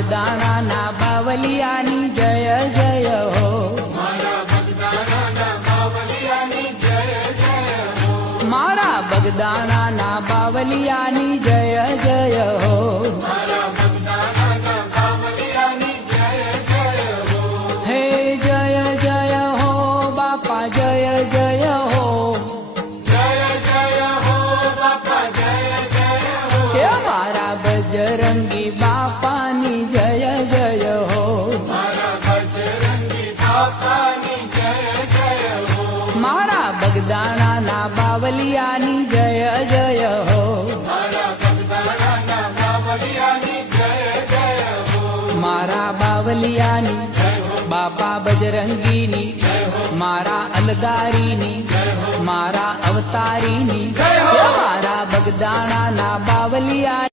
બગદાણાના બાવલિયાની જય જય હો. મારા બગદાણાના બાવલિયાની જય જય હો. હે જય જય હો બાપા જય જય હો. હે મારા બજરંગી બાપાની જય જય હો. મારા બગદાણાના બાવલિયાની જય જય હો. મારા બાવલિયાની બાપા બજરંગીની મારા અલગારીની મારા અવતારીની મારા બગદાણાના બાવલિયા